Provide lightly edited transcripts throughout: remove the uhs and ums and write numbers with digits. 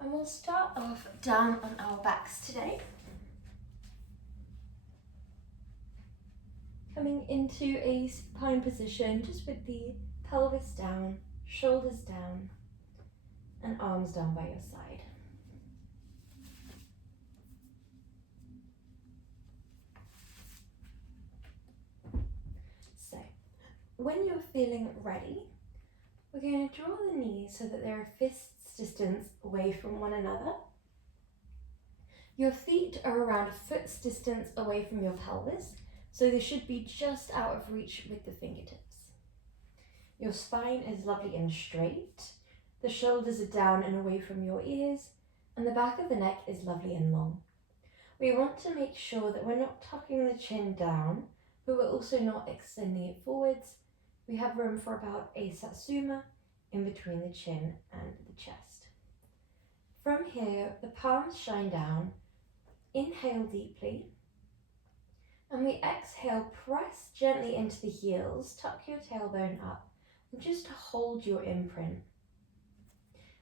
And we'll start off down on our backs today. Coming into a supine position, just with the pelvis down, shoulders down, and arms down by your side. So, when you're feeling ready, we're going to draw the knees so that they're a fist's distance away from one another. Your feet are around a foot's distance away from your pelvis, so they should be just out of reach with the fingertips. Your spine is lovely and straight, the shoulders are down and away from your ears, and the back of the neck is lovely and long. We want to make sure that we're not tucking the chin down, but we're also not extending it forwards. We have room for about a satsuma in between the chin and the chest. From here, the palms shine down. Inhale deeply, and we exhale, press gently into the heels, tuck your tailbone up, and just hold your imprint.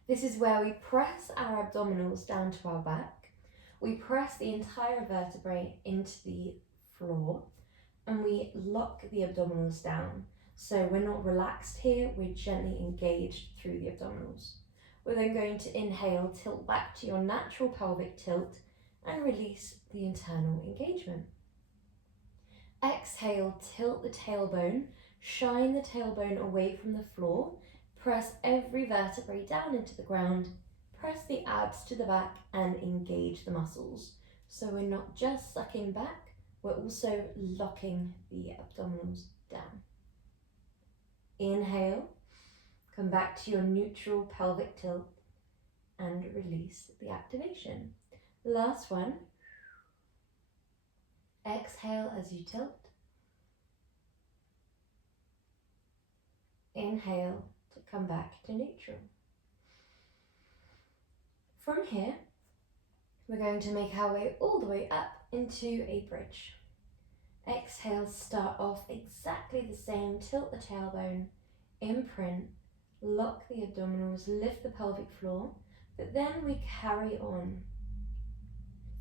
This is where we press our abdominals down to our back, we press the entire vertebrae into the floor, and we lock the abdominals down. So we're not relaxed here, we're gently engaged through the abdominals. We're then going to inhale, tilt back to your natural pelvic tilt, and release the internal engagement. Exhale, tilt the tailbone, shine the tailbone away from the floor, press every vertebrae down into the ground, press the abs to the back and engage the muscles. So we're not just sucking back, we're also locking the abdominals down. Inhale, come back to your neutral pelvic tilt and release the activation. Last one. Exhale as you tilt. Inhale to come back to neutral. From here, we're going to make our way all the way up into a bridge. Exhale, start off exactly the same. Tilt the tailbone, imprint, lock the abdominals, lift the pelvic floor, but then we carry on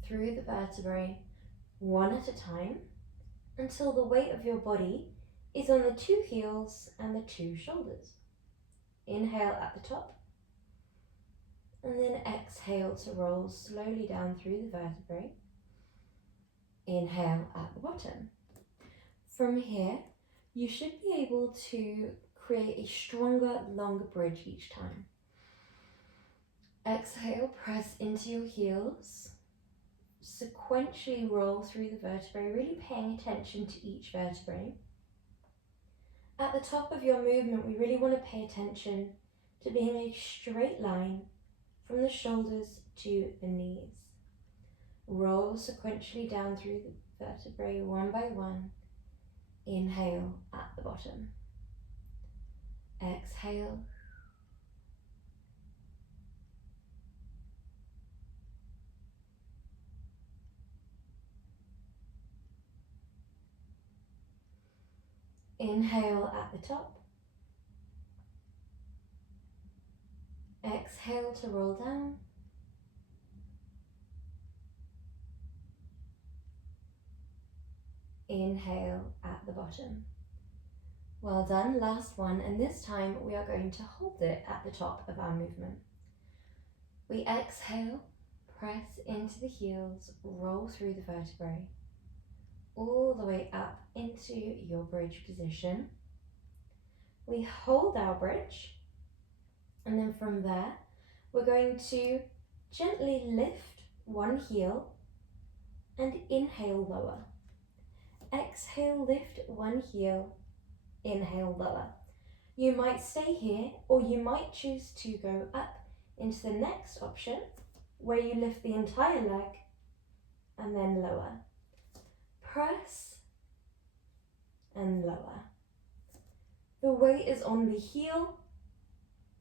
through the vertebrae, one at a time, until the weight of your body is on the two heels and the two shoulders. Inhale at the top, and then exhale to roll slowly down through the vertebrae. Inhale at the bottom. From here, you should be able to create a stronger, longer bridge each time. Exhale, press into your heels. Sequentially roll through the vertebrae, really paying attention to each vertebrae. At the top of your movement, we really want to pay attention to being a straight line from the shoulders to the knees. Roll sequentially down through the vertebrae one by one. Inhale at the bottom. Exhale. Inhale at the top. Exhale to roll down. Inhale at the bottom. Well done, last one, and this time we are going to hold it at the top of our movement. We exhale, press into the heels, roll through the vertebrae, all the way up into your bridge position. We hold our bridge, and then from there, we're going to gently lift one heel and inhale lower. Exhale, lift one heel, inhale lower. You might stay here, or you might choose to go up into the next option, where you lift the entire leg and then lower. Press and lower. The weight is on the heel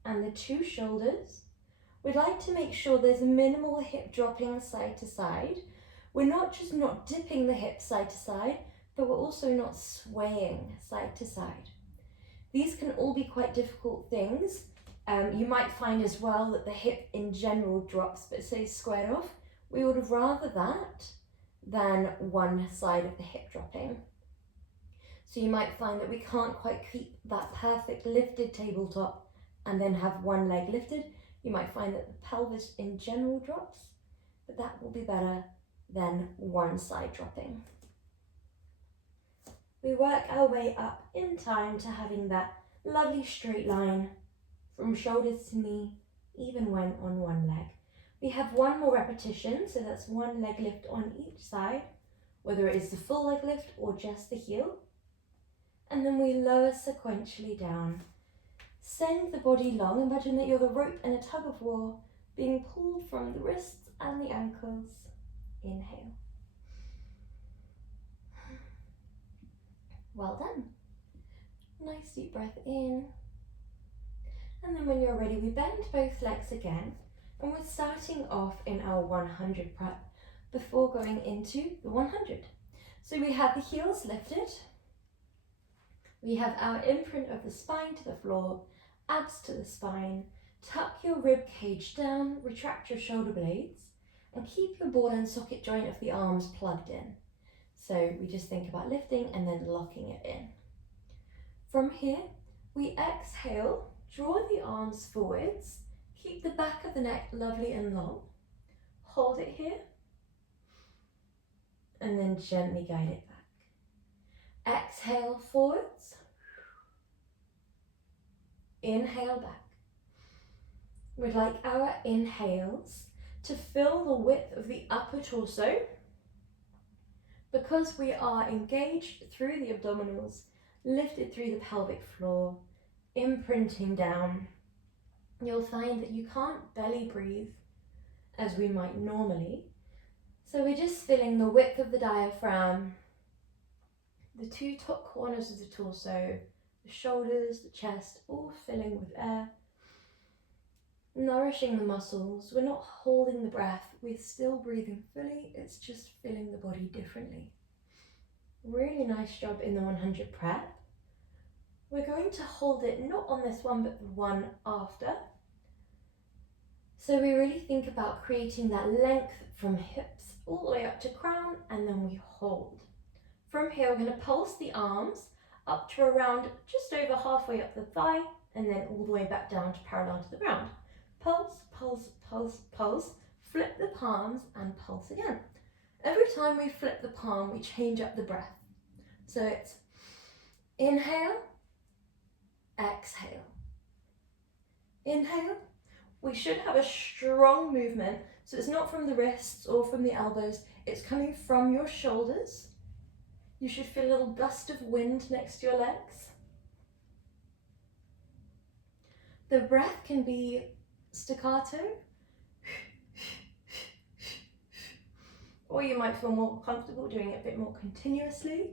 and the two shoulders. We'd like to make sure there's minimal hip dropping side to side. We're not just not dipping the hips side to side, but we're also not swaying side to side. These can all be quite difficult things You might find as well that the hip in general drops, but stays squared off. We would rather that than one side of the hip dropping. So you might find that we can't quite keep that perfect lifted tabletop and then have one leg lifted. You might find that the pelvis in general drops, but that will be better than one side dropping. We work our way up in time to having that lovely straight line from shoulders to knee, even when on one leg. We have one more repetition, so that's one leg lift on each side, whether it is the full leg lift or just the heel. And then we lower sequentially down. Send the body long. Imagine that you're the rope in a tug of war being pulled from the wrists and the ankles. Inhale. Well done. Nice deep breath in. And then when you're ready, we bend both legs again. And we're starting off in our 100 prep before going into the 100. So we have the heels lifted. We have our imprint of the spine to the floor, abs to the spine. Tuck your rib cage down, retract your shoulder blades, and keep your ball and socket joint of the arms plugged in. So we just think about lifting and then locking it in. From here, we exhale, draw the arms forwards, keep the back of the neck lovely and long. Hold it here, and then gently guide it back. Exhale forwards, inhale back. We'd like our inhales to fill the width of the upper torso. Because we are engaged through the abdominals, lifted through the pelvic floor, imprinting down, you'll find that you can't belly breathe as we might normally. So we're just filling the width of the diaphragm, the two top corners of the torso, the shoulders, the chest, all filling with air, nourishing the muscles. We're not holding the breath, we're still breathing fully, it's just filling the body differently. Really nice job in the 100 prep. We're going to hold it not on this one, but the one after. So we really think about creating that length from hips all the way up to crown, and then we hold. From here, we're going to pulse the arms up to around just over halfway up the thigh, and then all the way back down to parallel to the ground. Pulse, pulse, pulse, pulse. Flip the palms and pulse again. Every time we flip the palm, we change up the breath. So it's inhale, exhale. Inhale. We should have a strong movement. So it's not from the wrists or from the elbows. It's coming from your shoulders. You should feel a little gust of wind next to your legs. The breath can be staccato, or you might feel more comfortable doing it a bit more continuously.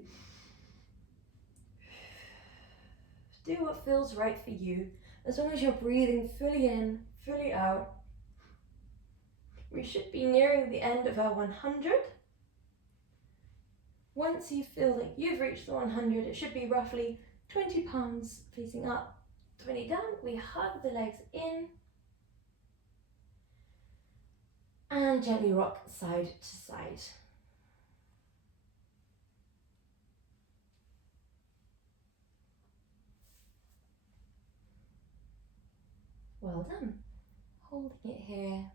Do what feels right for you, as long as you're breathing fully in, fully out. We should be nearing the end of our 100. Once you feel like you've reached the 100, it should be roughly 20 palms facing up, 20 down. We hug the legs in and gently rock side to side. Well done. Holding it here.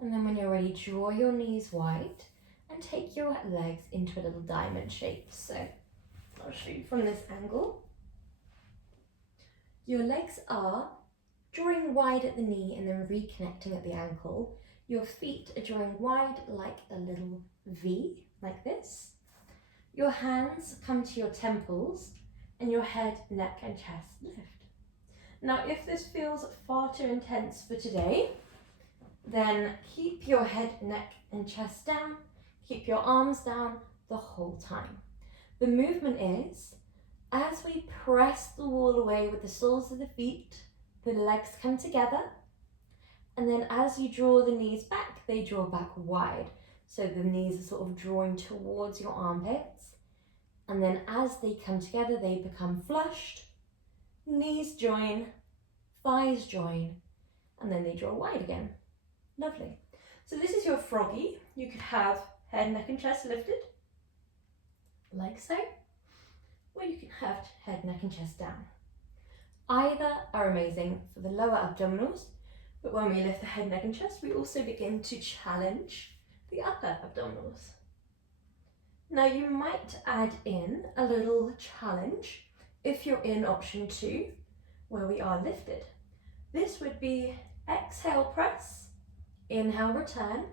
And then when you're ready, draw your knees wide and take your legs into a little diamond shape. So I'll show you from this angle. Your legs are drawing wide at the knee and then reconnecting at the ankle. Your feet are drawing wide like a little V, like this. Your hands come to your temples and your head, neck and chest lift. Now, if this feels far too intense for today, then keep your head, neck and chest down. Keep your arms down the whole time. The movement is, as we press the wall away with the soles of the feet, the legs come together. And then as you draw the knees back, they draw back wide. So the knees are sort of drawing towards your armpits. And then as they come together, they become flushed. Knees join, thighs join, and then they draw wide again. Lovely. So this is your froggy. You could have head, neck and chest lifted, like so, or you can have head, neck and chest down. Either are amazing for the lower abdominals, but when we lift the head, neck and chest, we also begin to challenge the upper abdominals. Now you might add in a little challenge if you're in option 2, where we are lifted. This would be exhale, press, inhale, return,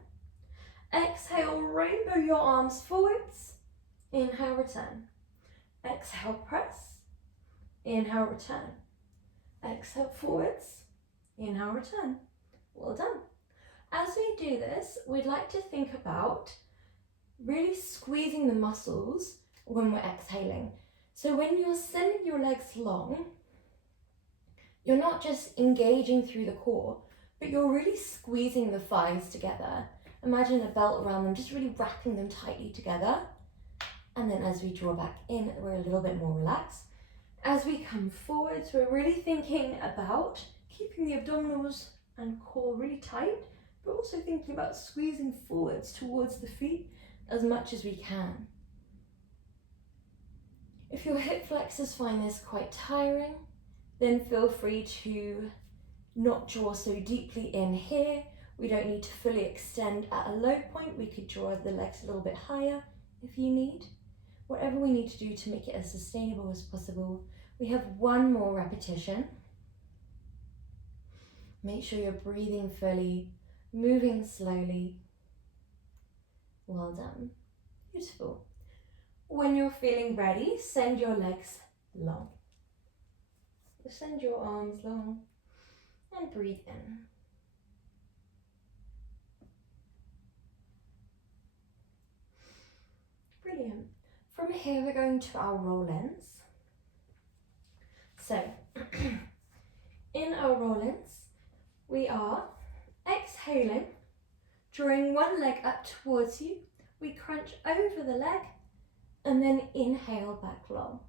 exhale, rainbow your arms forwards, inhale, return, exhale, press, inhale, return, exhale, forwards, inhale, return. Well done. As we do this, we'd like to think about really squeezing the muscles when we're exhaling. So when you're sending your legs long, you're not just engaging through the core, but you're really squeezing the thighs together. Imagine a belt around them, just really wrapping them tightly together. And then as we draw back in, we're a little bit more relaxed. As we come forwards, we're really thinking about keeping the abdominals and core really tight, but also thinking about squeezing forwards towards the feet as much as we can. If your hip flexors find this quite tiring, then feel free to not draw so deeply in here. We don't need to fully extend at a low point. We could draw the legs a little bit higher if you need. Whatever we need to do to make it as sustainable as possible. We have one more repetition. Make sure you're breathing fully, moving slowly. Well done. Beautiful. When you're feeling ready, send your legs long. Send your arms long and breathe in. Brilliant. From here, we're going to our roll-ins. So, in our roll-ins, we are exhaling, drawing one leg up towards you. We crunch over the leg and then inhale back long.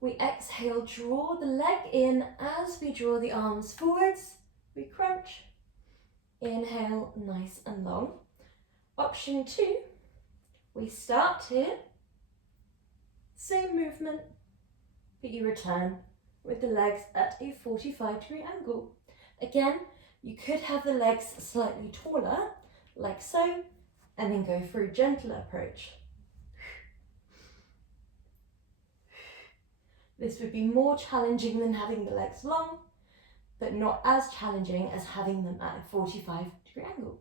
We exhale, draw the leg in as we draw the arms forwards. We crunch, inhale, nice and long. Option 2, we start here, same movement, but you return with the legs at a 45-degree angle. Again, you could have the legs slightly taller, like so, and then go for a gentler approach. This would be more challenging than having the legs long, but not as challenging as having them at a 45-degree angle.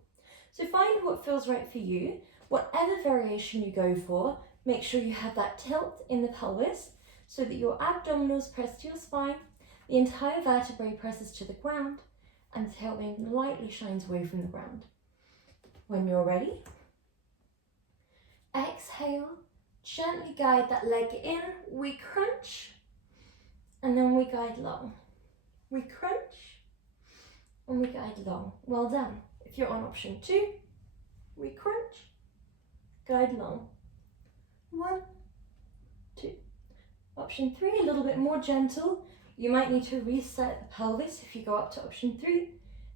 So find what feels right for you. Whatever variation you go for, make sure you have that tilt in the pelvis so that your abdominals press to your spine, the entire vertebrae presses to the ground, and the tailbone lightly shines away from the ground. When you're ready, exhale, gently guide that leg in, we crunch, and then we guide long. We crunch, and we guide long. Well done. If you're on option 2, we crunch, guide long. 1, 2. Option 3, a little bit more gentle. You might need to reset the pelvis if you go up to option 3.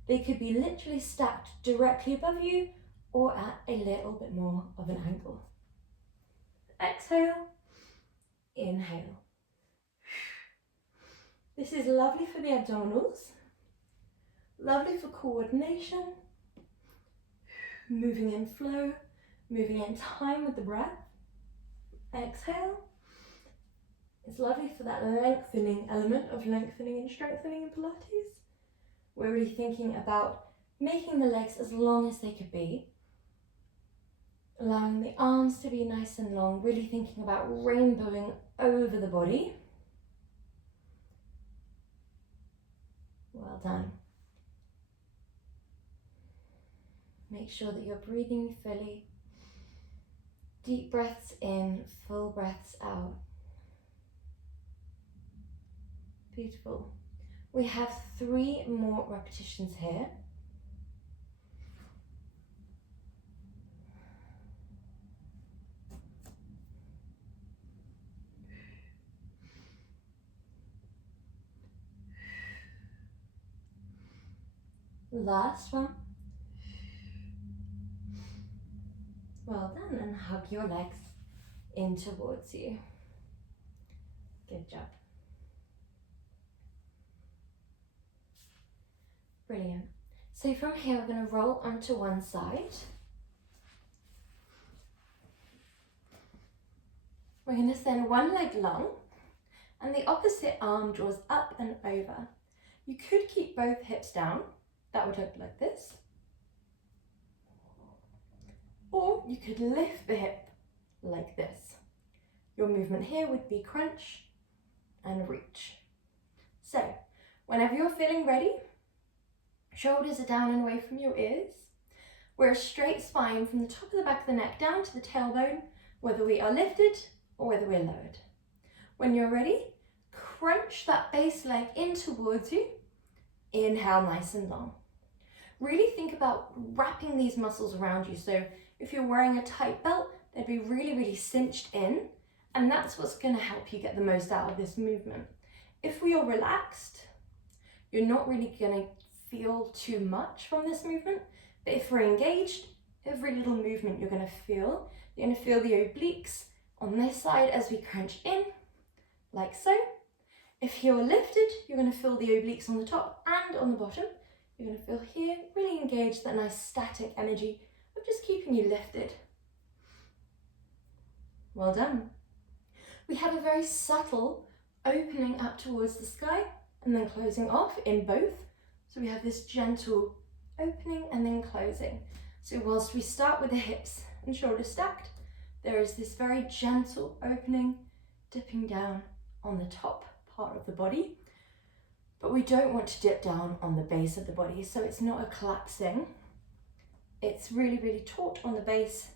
They could be literally stacked directly above you or at a little bit more of an angle. Exhale, inhale. This is lovely for the abdominals, lovely for coordination, moving in flow, moving in time with the breath. Exhale. It's lovely for that lengthening element of lengthening and strengthening in Pilates. We're really thinking about making the legs as long as they could be, allowing the arms to be nice and long, really thinking about rainbowing over the body. Well done. Make sure that you're breathing fully. Deep breaths in, full breaths out. Beautiful. We have 3 more repetitions here. Last one. Well done, and hug your legs in towards you. Good job. Brilliant. So from here, we're going to roll onto one side. We're going to send one leg long, and the opposite arm draws up and over. You could keep both hips down. That would look like this. Or you could lift the hip like this. Your movement here would be crunch and reach. So, whenever you're feeling ready, shoulders are down and away from your ears. We're a straight spine from the top of the back of the neck down to the tailbone, whether we are lifted or whether we're lowered. When you're ready, crunch that base leg in towards you. Inhale nice and long. Really think about wrapping these muscles around you. So if you're wearing a tight belt, they'd be really, really cinched in, and that's what's going to help you get the most out of this movement. If we are relaxed, you're not really going to feel too much from this movement, but if we're engaged, every little movement you're going to feel. You're going to feel the obliques on this side as we crunch in, like so. If you're lifted, you're going to feel the obliques on the top and on the bottom. You're going to feel here, really engage that nice static energy of just keeping you lifted. Well done. We have a very subtle opening up towards the sky and then closing off in both. So we have this gentle opening and then closing. So whilst we start with the hips and shoulders stacked, there is this very gentle opening, dipping down on the top part of the body. But we don't want to dip down on the base of the body, so it's not a collapsing. It's really, really taut on the base,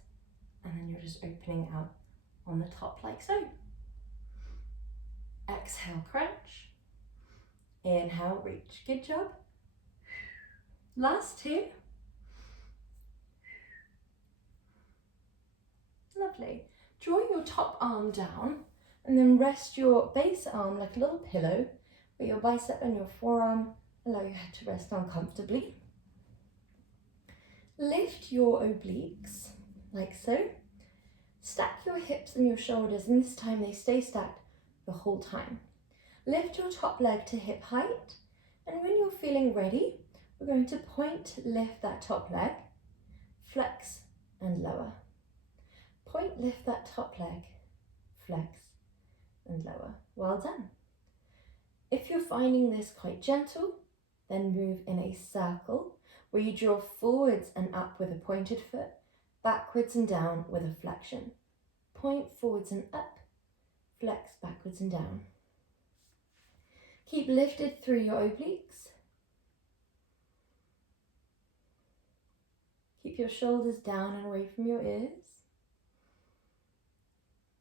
and then you're just opening out on the top like so. Exhale, crunch. Inhale, reach. Good job. Last two. Lovely. Draw your top arm down and then rest your base arm like a little pillow, with your bicep and your forearm. Allow your head to rest on comfortably. Lift your obliques like so. Stack your hips and your shoulders, and this time they stay stacked the whole time. Lift your top leg to hip height, and when you're feeling ready, we're going to point, lift that top leg, flex and lower. Point, lift that top leg, flex and lower. Well done. If you're finding this quite gentle, then move in a circle where you draw forwards and up with a pointed foot, backwards and down with a flexion. Point forwards and up, flex backwards and down. Keep lifted through your obliques. Keep your shoulders down and away from your ears.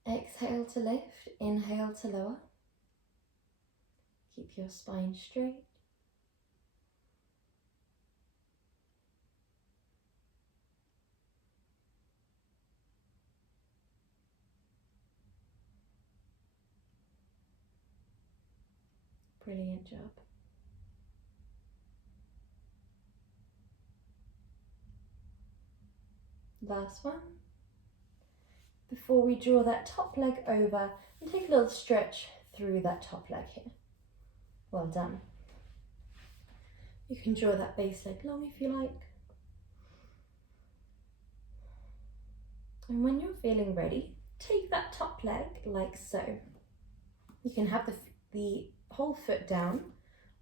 Exhale to lift, inhale to lower. Keep your spine straight. Brilliant job. Last one. Before we draw that top leg over and take a little stretch through that top leg here. Well done. You can draw that base leg long if you like. And when you're feeling ready, take that top leg like so. You can have the whole foot down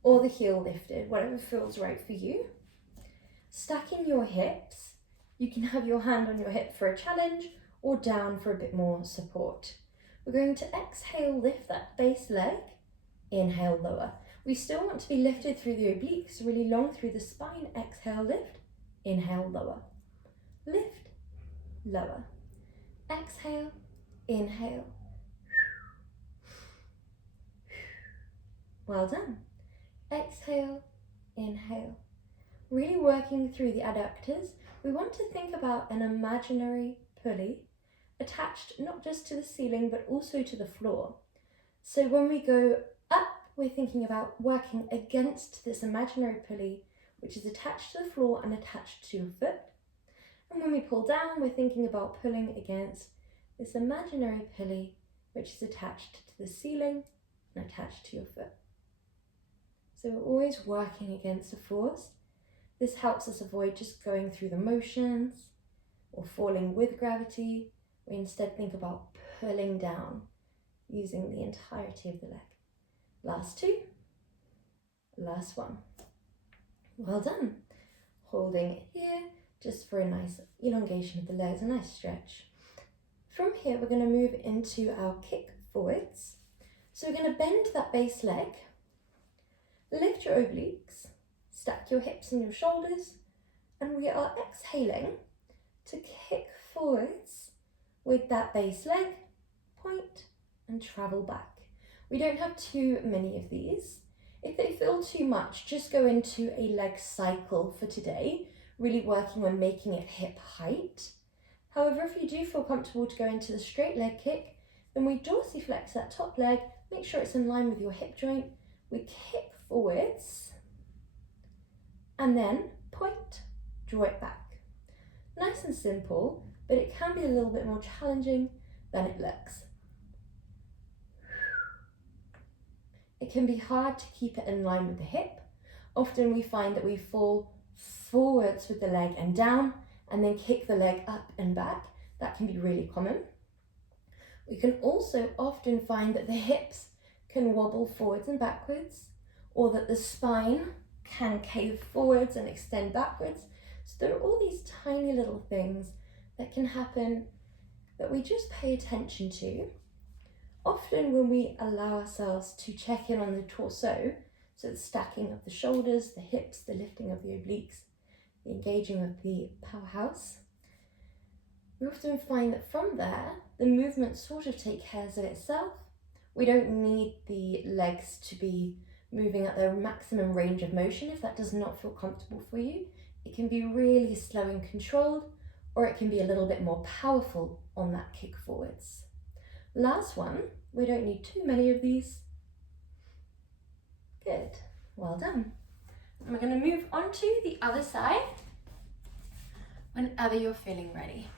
or the heel lifted, whatever feels right for you. Stacking your hips, you can have your hand on your hip for a challenge or down for a bit more support. We're going to exhale, lift that base leg, inhale, lower. We still want to be lifted through the obliques, really long through the spine. Exhale, lift, inhale, lower. Lift, lower. Exhale, inhale. Well done. Exhale, inhale. Really working through the adductors. We want to think about an imaginary pulley attached not just to the ceiling but also to the floor. So when we go up, we're thinking about working against this imaginary pulley which is attached to the floor and attached to your foot. And when we pull down, we're thinking about pulling against this imaginary pulley, which is attached to the ceiling and attached to your foot. So we're always working against a force. This helps us avoid just going through the motions or falling with gravity. We instead think about pulling down using the entirety of the leg. Last two, last one. Well done. Holding it here just for a nice elongation of the legs, a nice stretch. From here, we're going to move into our kick forwards. So we're going to bend that base leg, lift your obliques, stack your hips and your shoulders, and we are exhaling to kick forwards with that base leg, point and travel back. We don't have too many of these. If they feel too much, just go into a leg cycle for today, really working on making it hip height. However, if you do feel comfortable to go into the straight leg kick, then we dorsiflex that top leg, make sure it's in line with your hip joint. We kick forwards and then point, draw it back. Nice and simple, but it can be a little bit more challenging than it looks. It can be hard to keep it in line with the hip. Often we find that we fall forwards with the leg and down, and then kick the leg up and back. That can be really common. We can also often find that the hips can wobble forwards and backwards, or that the spine can cave forwards and extend backwards. So there are all these tiny little things that can happen that we just pay attention to. Often when we allow ourselves to check in on the torso, so the stacking of the shoulders, the hips, the lifting of the obliques, the engaging of the powerhouse, we often find that from there, the movement sort of takes care of itself. We don't need the legs to be moving at their maximum range of motion if that does not feel comfortable for you. It can be really slow and controlled, or it can be a little bit more powerful on that kick forwards. Last one, we don't need too many of these. Good, well done. And we're going to move on to the other side whenever you're feeling ready.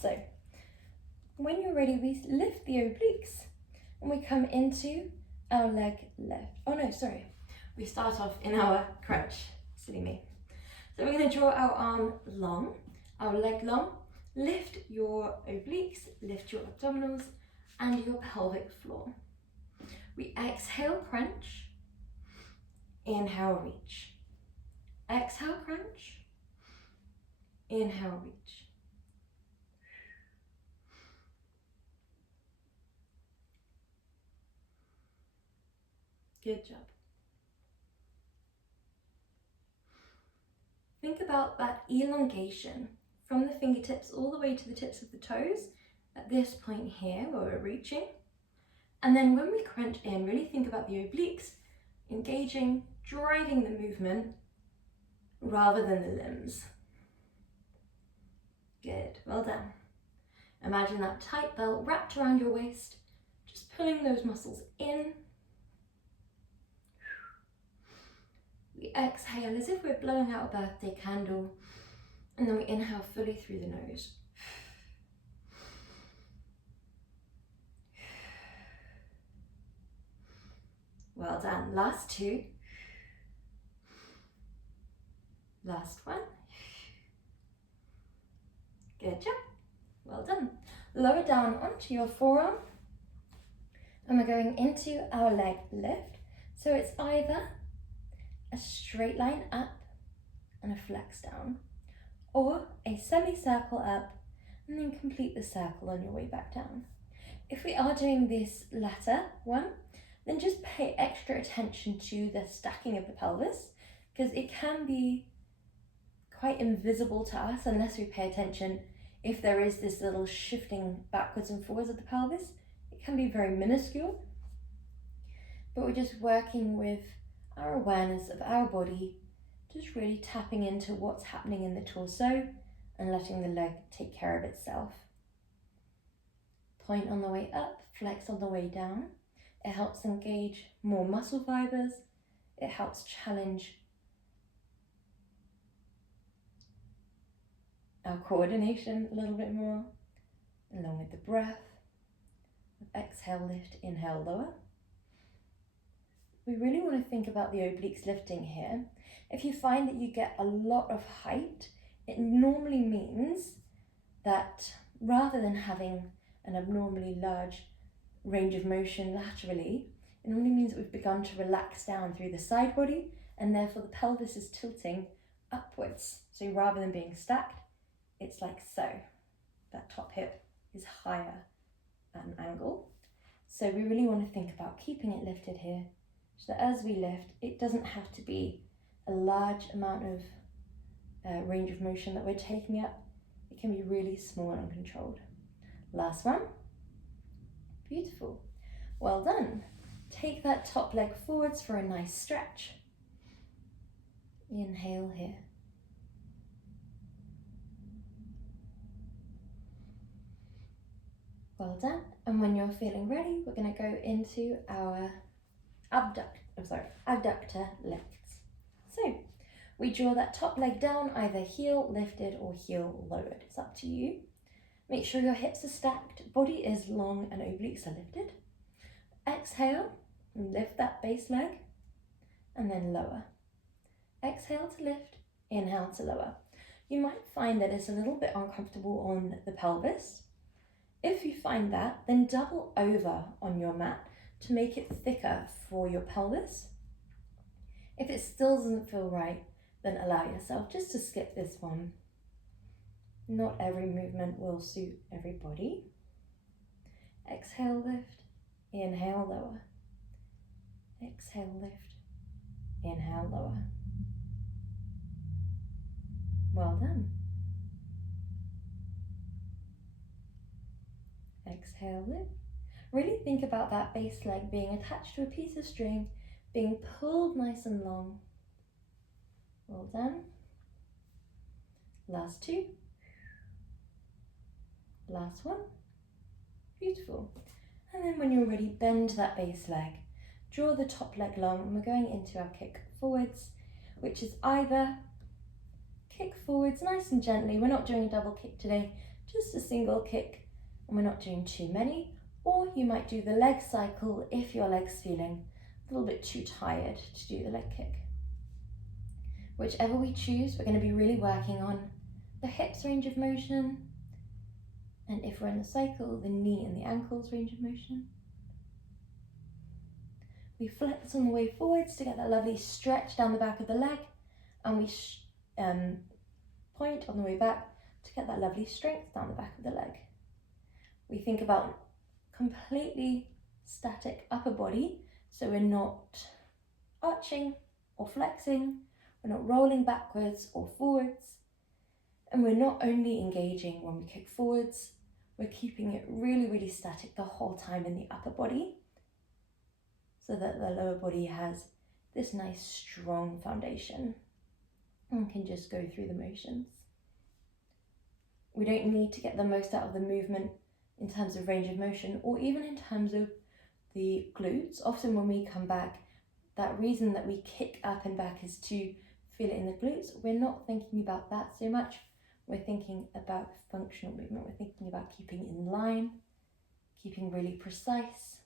So, when you're ready, we lift the obliques and we come into our leg lift. Oh no, sorry. We start off in our crunch, silly me. So we're going to draw our arm long, our leg long, lift your obliques, lift your abdominals and your pelvic floor. We exhale, crunch, inhale, reach. Exhale, crunch, inhale, reach. Good job. Think about that elongation from the fingertips all the way to the tips of the toes at this point here where we're reaching. And then when we crunch in, really think about the obliques engaging, driving the movement rather than the limbs. Good, well done. Imagine that tight belt wrapped around your waist, just pulling those muscles in. We exhale as if we're blowing out a birthday candle, and then we inhale fully through the nose. Well done. Last two. Last one. Good job. Well done. Lower down onto your forearm, and we're going into our leg lift. So it's either a straight line up and a flex down, or a semicircle up and then complete the circle on your way back down. If we are doing this latter one, then just pay extra attention to the stacking of the pelvis, because it can be quite invisible to us unless we pay attention. If there is this little shifting backwards and forwards of the pelvis, it can be very minuscule, but we're just working with our awareness of our body, just really tapping into what's happening in the torso and letting the leg take care of itself. Point on the way up, flex on the way down. It helps engage more muscle fibers. it helps challenge our coordination a little bit more, along with the breath. Exhale, lift, inhale, lower. We really want to think about the obliques lifting here. If you find that you get a lot of height, it normally means that rather than having an abnormally large range of motion laterally, it normally means that we've begun to relax down through the side body, and therefore the pelvis is tilting upwards. So rather than being stacked, it's like so. That top hip is higher at an angle. So we really want to think about keeping it lifted here, so that as we lift, it doesn't have to be a large amount of range of motion that we're taking up. It can be really small and controlled. Last one. Beautiful. Well done. Take that top leg forwards for a nice stretch. Inhale here. Well done. And when you're feeling ready, we're going to go into our abductor lifts. So we draw that top leg down, either heel lifted or heel lowered. It's up to you. Make sure your hips are stacked, body is long and obliques are lifted. Exhale, lift that base leg, and then lower. Exhale to lift, inhale to lower. You might find that it's a little bit uncomfortable on the pelvis. If you find that, then double over on your mat to make it thicker for your pelvis. If it still doesn't feel right, then allow yourself just to skip this one. Not every movement will suit everybody. Exhale, lift, inhale, lower. Exhale, lift, inhale, lower. Well done. Exhale, lift. Really think about that base leg being attached to a piece of string, being pulled nice and long. Well done. Last two. Last one. Beautiful. And then when you're ready, bend that base leg. Draw the top leg long, and we're going into our kick forwards, which is either kick forwards nice and gently. We're not doing a double kick today, just a single kick, and we're not doing too many. Or you might do the leg cycle if your leg's feeling a little bit too tired to do the leg kick. Whichever we choose, we're going to be really working on the hips range of motion, and if we're in the cycle, the knee and the ankles range of motion. We flex on the way forwards to get that lovely stretch down the back of the leg, and we point on the way back to get that lovely strength down the back of the leg. We think about completely static upper body, so we're not arching or flexing, we're not rolling backwards or forwards, and we're not only engaging when we kick forwards, we're keeping it really, really static the whole time in the upper body, so that the lower body has this nice strong foundation and can just go through the motions. We don't need to get the most out of the movement in terms of range of motion, or even in terms of the glutes. Often when we come back, that reason that we kick up and back is to feel it in the glutes. We're not thinking about that so much. We're thinking about functional movement. We're thinking about keeping in line, keeping really precise,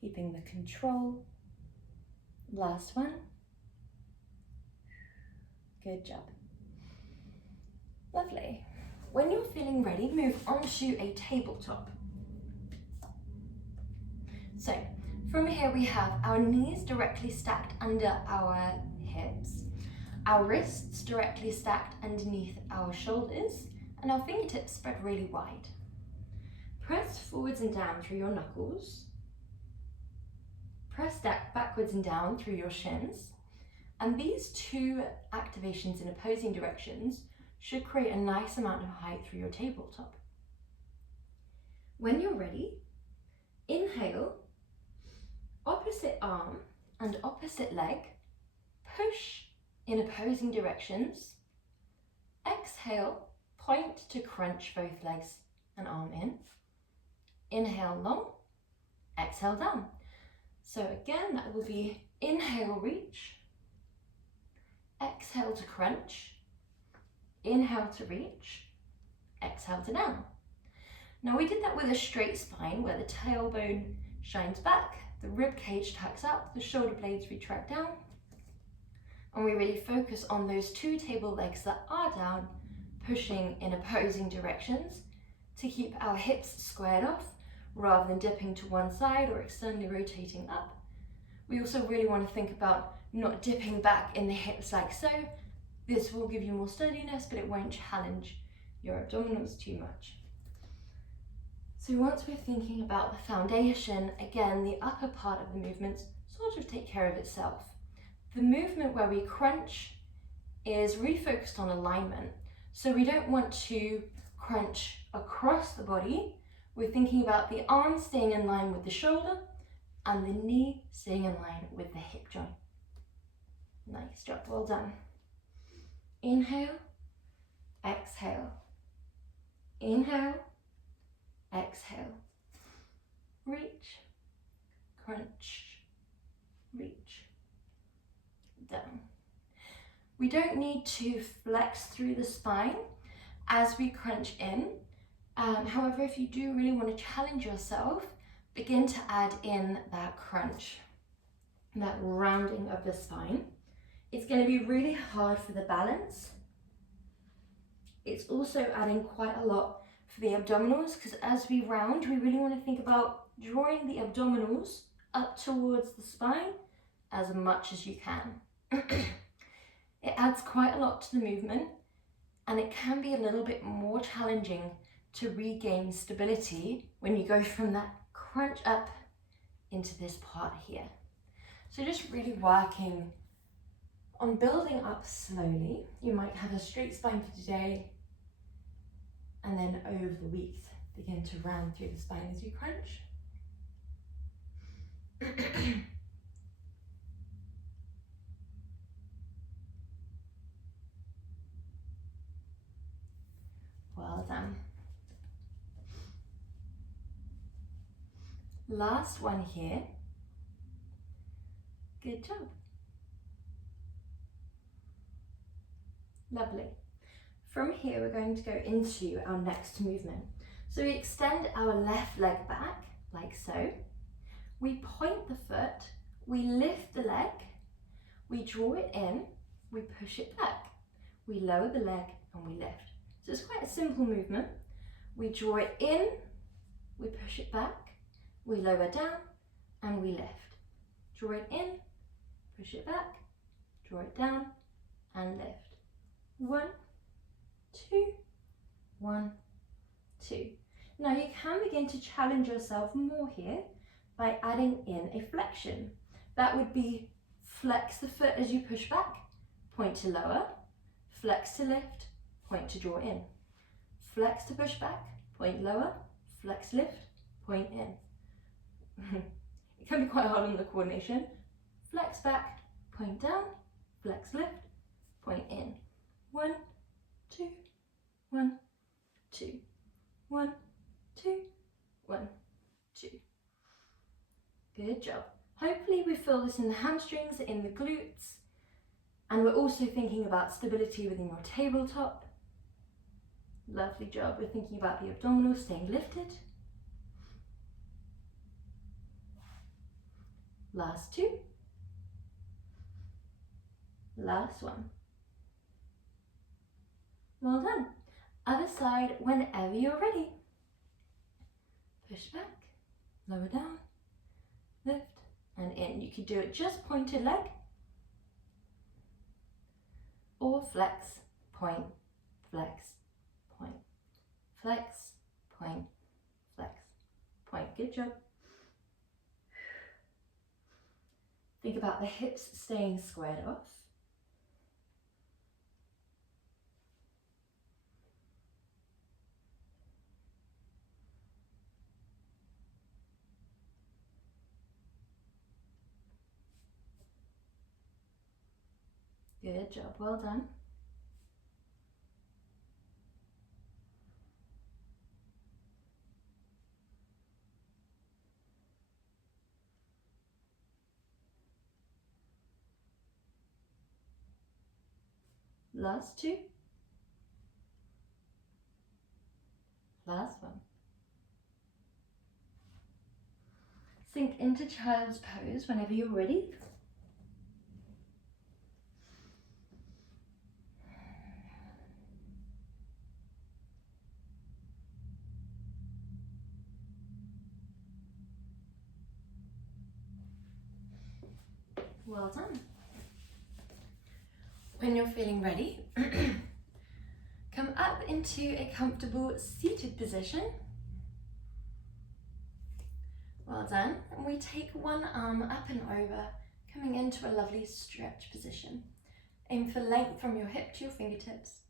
keeping the control. Last one. Good job. Lovely. When you're feeling ready, move onto a tabletop. So from here we have our knees directly stacked under our hips, our wrists directly stacked underneath our shoulders, and our fingertips spread really wide. Press forwards and down through your knuckles. Press backwards and down through your shins. And these two activations in opposing directions should create a nice amount of height through your tabletop. When you're ready, inhale, opposite arm and opposite leg, push in opposing directions. Exhale, point to crunch both legs and arm in. Inhale long, exhale down. So again, that will be inhale, reach, exhale to crunch, inhale to reach, exhale to down. Now we did that with a straight spine where the tailbone shines back, the rib cage tucks up, the shoulder blades retract down, and we really focus on those two table legs that are down, pushing in opposing directions to keep our hips squared off rather than dipping to one side or externally rotating up. We also really want to think about not dipping back in the hips like so. This will give you more sturdiness, but it won't challenge your abdominals too much. So once we're thinking about the foundation, again, the upper part of the movements sort of take care of itself. The movement where we crunch is really focused on alignment. So we don't want to crunch across the body. We're thinking about the arm staying in line with the shoulder and the knee staying in line with the hip joint. Nice job, well done. Inhale, exhale. Inhale, exhale. Reach, crunch, reach, down. We don't need to flex through the spine as we crunch in. However, if you do really want to challenge yourself, begin to add in that crunch, that rounding of the spine. It's going to be really hard for the balance. It's also adding quite a lot for the abdominals, because as we round, we really want to think about drawing the abdominals up towards the spine as much as you can. It adds quite a lot to the movement, and it can be a little bit more challenging to regain stability when you go from that crunch up into this part here. So just really working on building up slowly. You might have a straight spine for today, and then over the week, begin to round through the spine as you crunch. Well done. Last one here. Good job. Lovely. From here, we're going to go into our next movement. So we extend our left leg back, like so. We point the foot, we lift the leg, we draw it in, we push it back. We lower the leg and we lift. So it's quite a simple movement. We draw it in, we push it back, we lower down and we lift. Draw it in, push it back, draw it down and lift. 1, 2, 1, 2. Now you can begin to challenge yourself more here by adding in a flexion. That would be flex the foot as you push back, point to lower, flex to lift, point to draw in. Flex to push back, point lower, flex lift, point in. It can be quite hard on the coordination. Flex back, point down, flex lift, point in. 1, 2, 1, 2, 1, 2, 1, 2. Good job. Hopefully we feel this in the hamstrings, in the glutes, and we're also thinking about stability within your tabletop. Lovely job. We're thinking about the abdominals staying lifted. Last 2. Last 1. Well done. Other side whenever you're ready. Push back, lower down, lift and in. You could do it just pointed leg or flex, point, flex, point, flex, point, flex, point. Good job. Think about the hips staying squared off. Good job, well done. Last two. Last one. Sink into child's pose whenever you're ready. Well done. When you're feeling ready, come up into a comfortable seated position. Well done. And we take one arm up and over, coming into a lovely stretch position. Aim for length from your hip to your fingertips.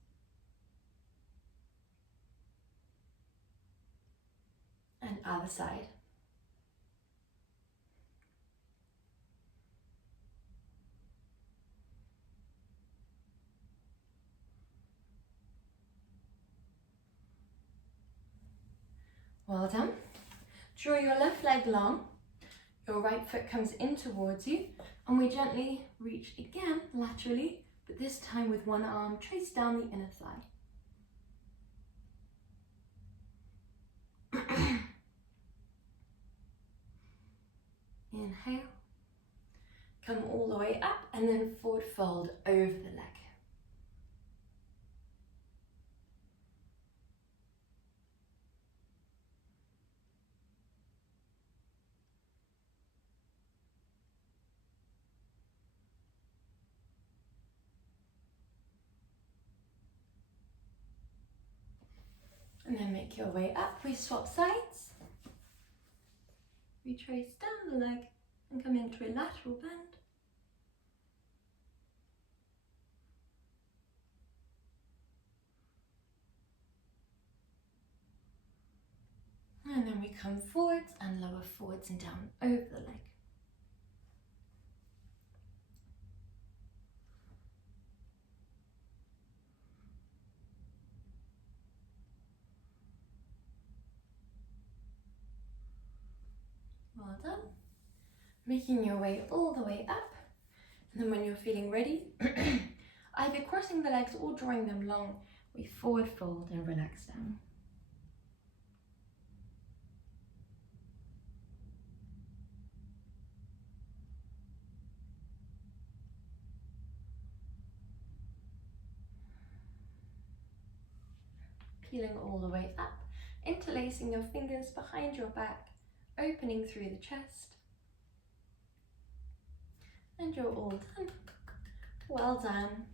And other side. Well done. Draw your left leg long, your right foot comes in towards you, and we gently reach again laterally, but this time with one arm traced down the inner thigh. Inhale, come all the way up and then forward fold over the leg. And then make your way up. We swap sides. Retrace down the leg and come into a lateral bend. And then we come forwards and lower forwards and down over the leg. Well done. Making your way all the way up. And then when you're feeling ready, either crossing the legs or drawing them long, we forward fold and relax down. Peeling all the way up, interlacing your fingers behind your back, opening through the chest. And you're all done. Well done.